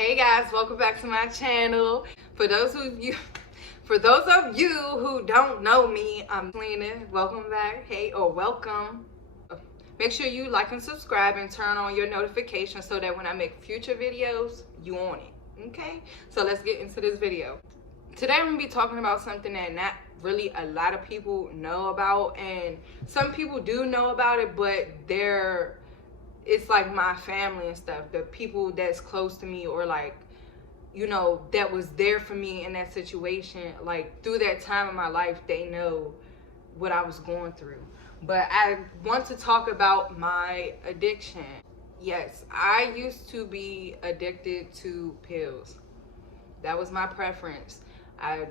Hey guys, welcome back to my channel. For those of you who don't know me, I'm Lina. Welcome back. Hey, or welcome. Make sure you like and subscribe and turn on your notifications so that when I make future videos, you on it. Okay? So let's get into this video. Today I'm gonna be talking about something that not really a lot of people know about, and some people do know about it, but it's like my family and stuff, the people that's close to me, or like, you know, that was there for me in that situation, like through that time of my life, they know what I was going through. But I want to talk about my addiction. Yes, I used to be addicted to pills. That was my preference. I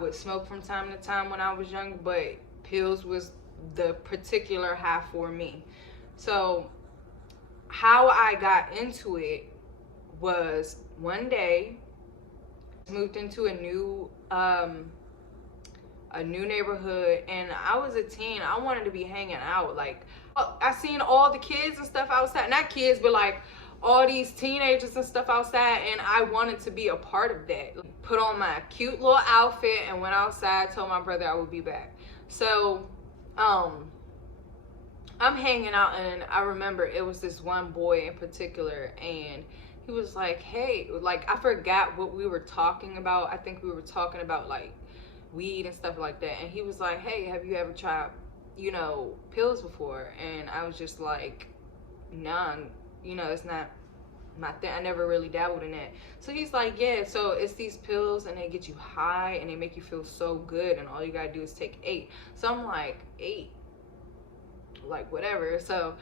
would smoke from time to time when I was young, but pills was the particular high for me. So how I got into it was one day, moved into a new neighborhood, and I was a teen. I wanted to be hanging out. Like, I seen all the kids and stuff outside, not kids, but like all these teenagers and stuff outside, and I wanted to be a part of that. Put on my cute little outfit and went outside, told my brother I would be back. So I'm hanging out, and I remember it was this one boy in particular, and he was like, hey, like, I forgot what we were talking about. I think we were talking about like weed and stuff like that. And he was like, hey, have you ever tried, pills before? And I was just like, nah, it's not my thing. I never really dabbled in that. So he's like, yeah, so it's these pills, and they get you high, and they make you feel so good, and all you gotta do is take 8. So I'm like, 8? Like, whatever. So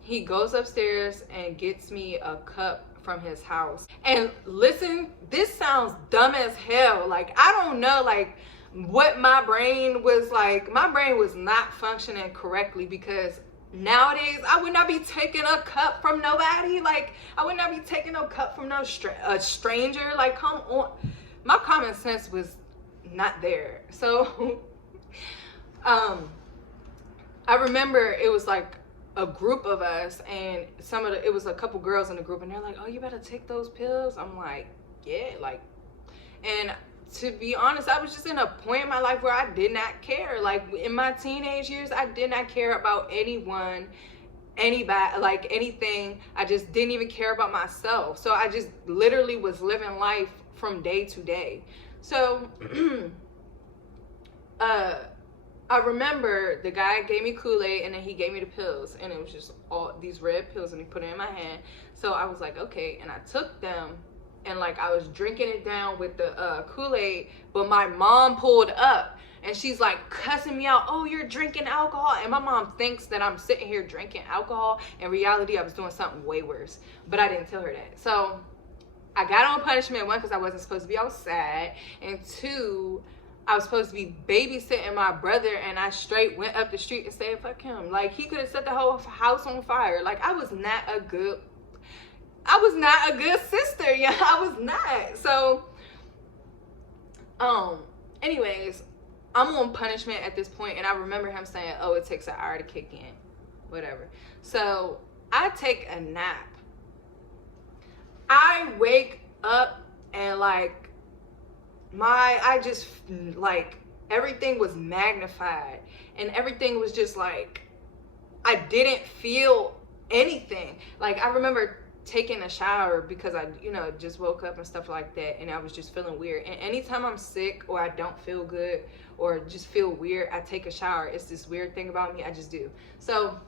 he goes upstairs and gets me a cup from his house. And listen, this sounds dumb as hell. Like, I don't know, like, what my brain was like. My brain was not functioning correctly, because nowadays I would not be taking a cup from nobody. Like, I would not be taking no cup from a stranger. Like, come on. My common sense was not there. So I remember it was like a group of us, and it was a couple girls in the group, and they're like, oh, you better take those pills. I'm like, yeah, like, and to be honest, I was just in a point in my life where I did not care. Like, in my teenage years, I did not care about anyone, anybody, like anything. I just didn't even care about myself. So I just literally was living life from day to day. So I remember the guy gave me Kool-Aid, and then he gave me the pills, and it was just all these red pills, and he put it in my hand. So I was like, okay, and I took them, and like I was drinking it down with the Kool-Aid, but my mom pulled up, and she's like cussing me out. Oh, you're drinking alcohol. And my mom thinks that I'm sitting here drinking alcohol. In reality, I was doing something way worse, but I didn't tell her that. So I got on punishment, 1, because I wasn't supposed to be outside, and 2, I was supposed to be babysitting my brother, and I straight went up the street and said, fuck him. Like, he could have set the whole house on fire. Like, I was not a good sister. Yeah, I was not. So, anyways, I'm on punishment at this point, and I remember him saying, oh, it takes an hour to kick in, whatever. So I take a nap. I wake up, and like, I just, like, everything was magnified, and everything was just like, I didn't feel anything. Like, I remember taking a shower because I, just woke up and stuff like that, and I was just feeling weird. And anytime I'm sick, or I don't feel good, or just feel weird, I take a shower. It's this weird thing about me, I just do. So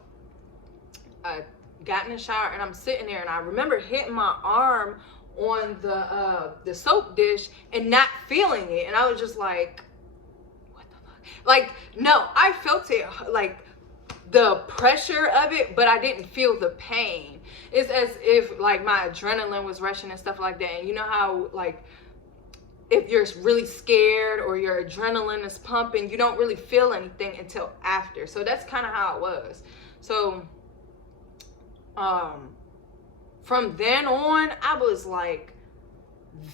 I got in the shower, and I'm sitting there, and I remember hitting my arm on the soap dish and not feeling it, and I was just like, what the fuck? Like, no, I felt it, like the pressure of it, but I didn't feel the pain. It's as if like my adrenaline was rushing and stuff like that. And you know how, like, if you're really scared or your adrenaline is pumping, you don't really feel anything until after. So that's kind of how it was. So from then on, I was like,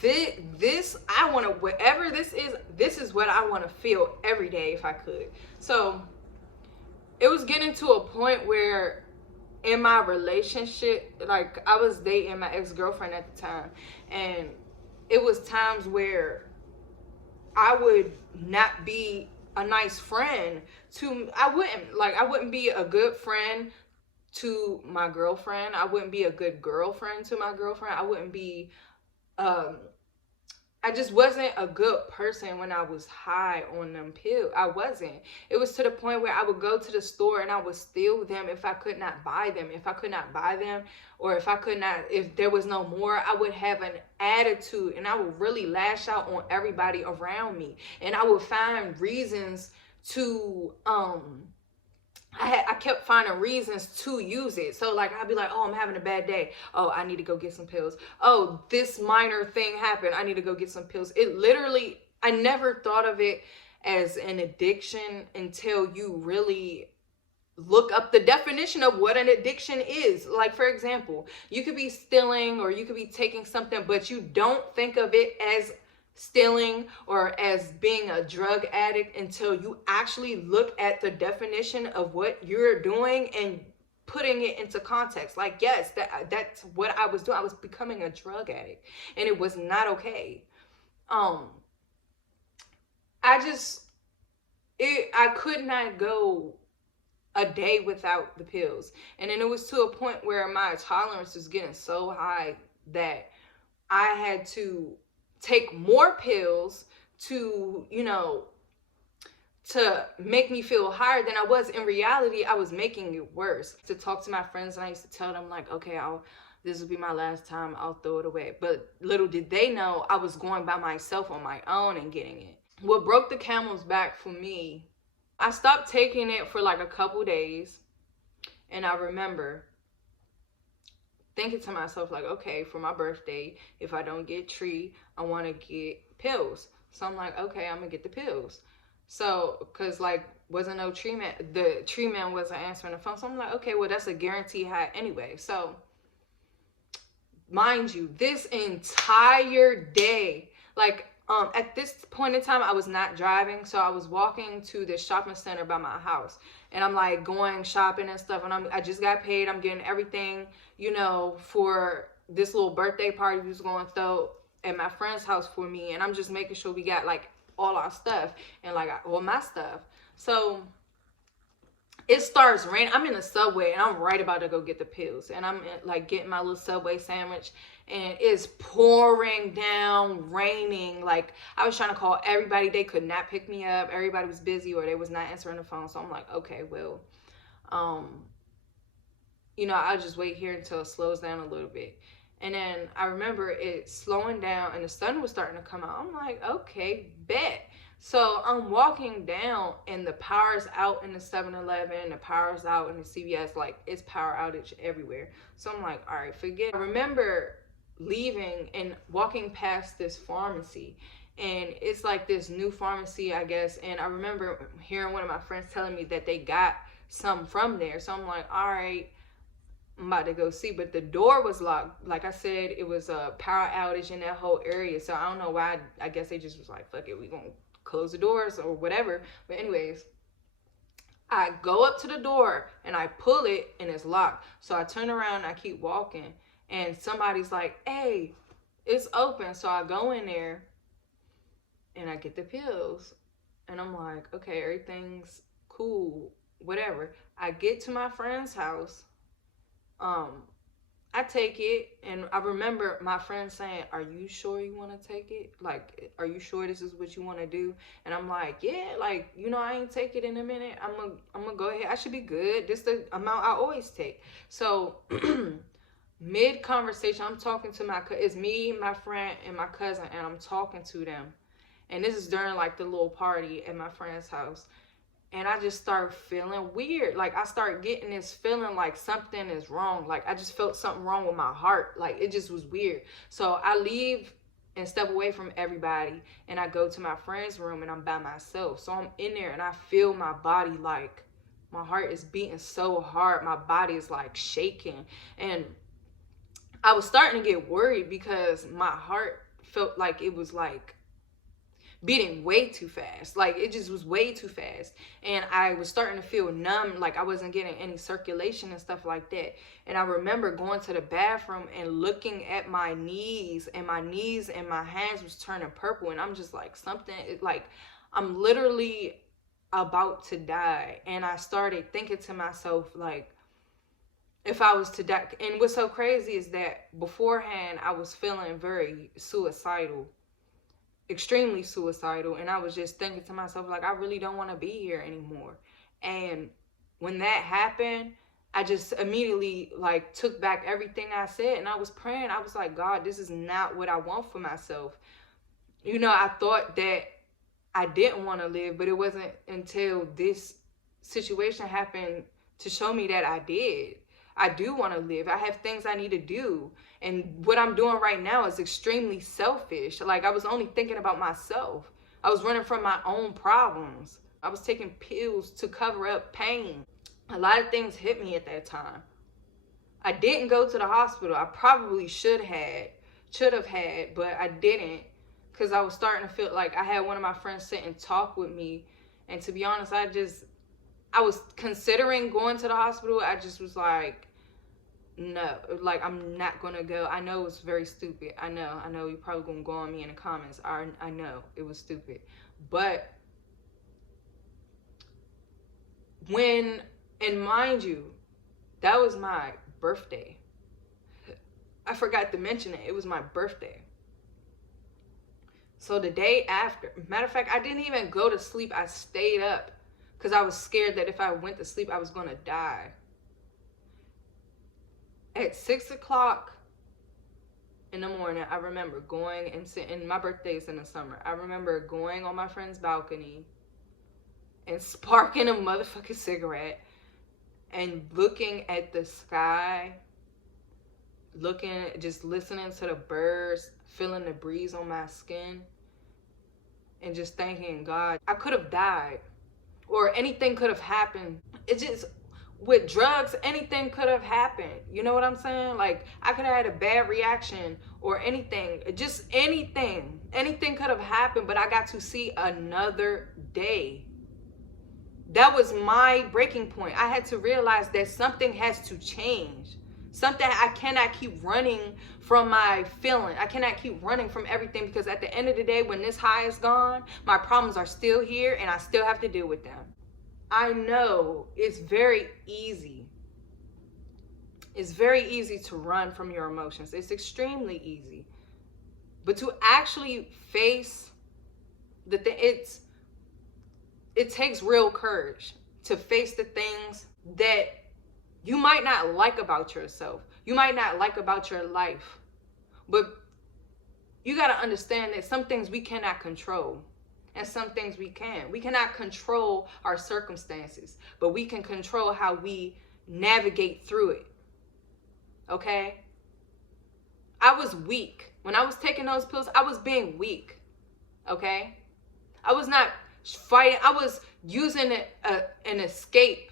I want to, whatever this is what I want to feel every day if I could. So it was getting to a point where in my relationship, like I was dating my ex-girlfriend at the time, and it was times where I would not be a nice friend to, I wouldn't be a good friend to my girlfriend. I wouldn't be a good girlfriend to my girlfriend. I wouldn't be um I just wasn't a good person when I was high on them pills. I wasn't. It was to the point where I would go to the store and I would steal them if I could not buy them. If I could not buy them, or if there was no more, I would have an attitude and I would really lash out on everybody around me. And I would find reasons to I kept finding reasons to use it. So like I'd be like, oh, I'm having a bad day. Oh, I need to go get some pills. Oh, this minor thing happened. I need to go get some pills. It literally, I never thought of it as an addiction until you really look up the definition of what an addiction is. Like, for example, you could be stealing or you could be taking something, but you don't think of it as stealing or as being a drug addict until you actually look at the definition of what you're doing and putting it into context. Like, yes, that's what I was doing. I was becoming a drug addict, and it was not okay. I could not go a day without the pills. And then it was to a point where my tolerance was getting so high that I had to take more pills to, to make me feel higher than I was. In reality, I was making it worse. To talk to my friends, and I used to tell them like, okay, this will be my last time, I'll throw it away. But little did they know I was going by myself on my own and getting it. What broke the camel's back for me, I stopped taking it for like a couple days, and I remember thinking to myself like, okay, for my birthday, if I don't get tree, I want to get pills. So I'm like, okay, I'm gonna get the pills. So because like wasn't no treatment, the treatment wasn't answering the phone, so I'm like, okay, well that's a guarantee high anyway. So mind you, this entire day, like at this point in time, I was not driving, so I was walking to this shopping center by my house, and I'm like going shopping and stuff, and I just got paid. I'm getting everything, for this little birthday party we was going to throw at my friend's house for me, and I'm just making sure we got like all our stuff and like all my stuff. So it starts raining. I'm in the subway and I'm right about to go get the pills, and I'm like getting my little Subway sandwich, and it's pouring down, raining. Like I was trying to call everybody, they could not pick me up. Everybody was busy or they was not answering the phone. So I'm like, okay, well, I'll just wait here until it slows down a little bit. And then I remember it slowing down and the sun was starting to come out. I'm like, okay, bet. So I'm walking down and the power's out in the 7-Eleven, the power's out in the CVS, like it's power outage everywhere. So I'm like, all right, forget it. I remember leaving and walking past this pharmacy, and it's like this new pharmacy, I guess. And I remember hearing one of my friends telling me that they got some from there. So I'm like, all right, I'm about to go see, but the door was locked. Like I said, it was a power outage in that whole area. So I don't know why. I guess they just was like, fuck it, we gonna close the doors or whatever. But anyways, I go up to the door and I pull it and it's locked. So I turn around and I keep walking, and somebody's like, hey, it's open. So I go in there and I get the pills, and I'm like, okay, everything's cool, whatever. I get to my friend's house. I take it, and I remember my friend saying, are you sure you want to take it? Like, are you sure this is what you want to do? And I'm like, yeah, like, I ain't take it in a minute. I'm gonna go ahead. I should be good. This the amount I always take. So mid conversation, I'm talking to it's me, my friend, and my cousin, and I'm talking to them. And this is during like the little party at my friend's house. And I just start feeling weird. Like I start getting this feeling like something is wrong. Like I just felt something wrong with my heart. Like it just was weird. So I leave and step away from everybody, and I go to my friend's room, and I'm by myself. So I'm in there and I feel my body, like my heart is beating so hard. My body is like shaking. And I was starting to get worried because my heart felt like it was like beating way too fast. Like, it just was way too fast. And I was starting to feel numb, like I wasn't getting any circulation and stuff like that. And I remember going to the bathroom and looking at my knees, and my hands was turning purple. And I'm just like, I'm literally about to die. And I started thinking to myself, like, if I was to die. And what's so crazy is that beforehand I was feeling very suicidal, extremely suicidal. And I was just thinking to myself, like, I really don't want to be here anymore. And when that happened, I just immediately, like, took back everything I said. And I was praying. I was like, God, this is not what I want for myself. You know, I thought that I didn't want to live, but it wasn't until this situation happened to show me that I did. I do want to live. I have things I need to do. And what I'm doing right now is extremely selfish. Like, I was only thinking about myself. I was running from my own problems. I was taking pills to cover up pain. A lot of things hit me at that time. I didn't go to the hospital. I probably should have had, but I didn't, because I was starting to feel like I had one of my friends sit and talk with me. And to be honest, I was considering going to the hospital. I just was like, no, like, I'm not gonna go. I know it's very stupid. I know you're probably gonna go on me in the comments. I know it was stupid. But and mind you, that was my birthday. I forgot to mention it. It was my birthday. So the day after, matter of fact, I didn't even go to sleep. I stayed up because I was scared that if I went to sleep, I was going to die. At 6 o'clock in the morning, I remember going and sitting, my birthday is in the summer. I remember going on my friend's balcony and sparking a motherfucking cigarette and looking at the sky, just listening to the birds, feeling the breeze on my skin, and just thanking God. I could have died, or anything could have happened. It just, with drugs, anything could have happened. You know what I'm saying? Like, I could have had a bad reaction or anything. Just anything. Anything could have happened, but I got to see another day. That was my breaking point. I had to realize that something has to change. Something, I cannot keep running from my feeling. I cannot keep running from everything, because at the end of the day, when this high is gone, my problems are still here and I still have to deal with them. I know it's very easy. It's very easy to run from your emotions. It's extremely easy. But to actually face the thing, it takes real courage to face the things that you might not like about yourself. You might not like about your life. But you got to understand that some things we cannot control. And some things we can. We cannot control our circumstances, but we can control how we navigate through it. Okay? I was weak. When I was taking those pills, I was being weak. Okay? I was not fighting. I was using an escape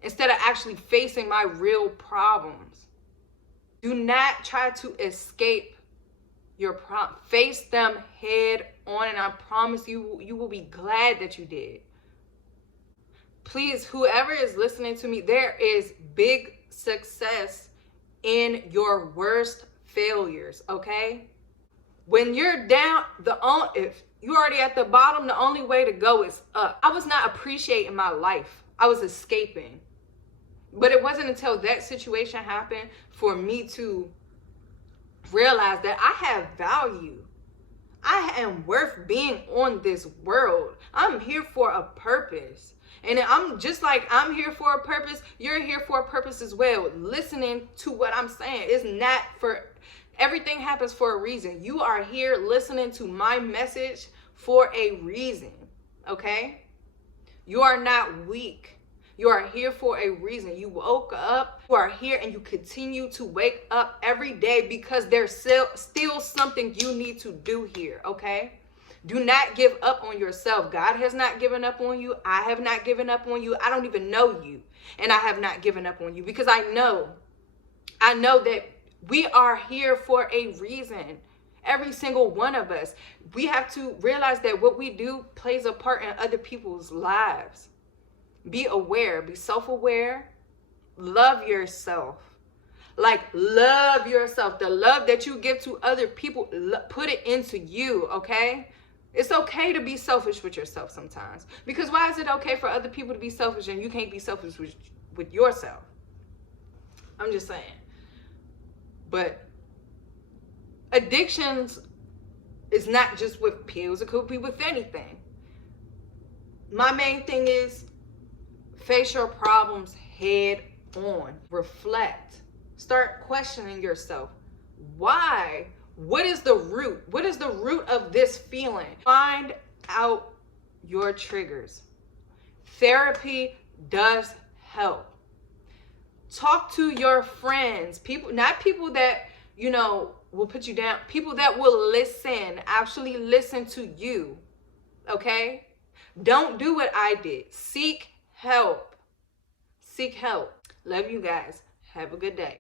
instead of actually facing my real problems. Do not try to escape your problem. Face them head on, and I promise you, you will be glad that you did. Please, whoever is listening to me, there is big success in your worst failures, okay? When you're down, if you're already at the bottom, the only way to go is up. I was not appreciating my life. I was escaping. But it wasn't until that situation happened for me to realize that I have value. I am worth being on this world. I'm here for a purpose. And I'm just like I'm here for a purpose, you're here for a purpose as well. Listening to what I'm saying is not for, everything happens for a reason. You are here listening to my message for a reason, okay? You are not weak. You are here for a reason. You woke up, you are here, and you continue to wake up every day because there's still something you need to do here, okay? Do not give up on yourself. God has not given up on you. I have not given up on you. I don't even know you, and I have not given up on you, because I know that we are here for a reason. Every single one of us. We have to realize that what we do plays a part in other people's lives. Be aware, be self-aware, love yourself. Like, love yourself. The love that you give to other people, put it into you, okay? It's okay to be selfish with yourself sometimes. Because why is it okay for other people to be selfish and you can't be selfish with yourself? I'm just saying. But addictions is not just with pills. It could be with anything. My main thing is face your problems head on. Reflect. Start questioning yourself. Why? What is the root? What is the root of this feeling? Find out your triggers. Therapy does help. Talk to your friends. People, not people that, you know, will put you down. People that will listen, actually listen to you. Okay? Don't do what I did. Seek help. Seek help. Love you guys. Have a good day.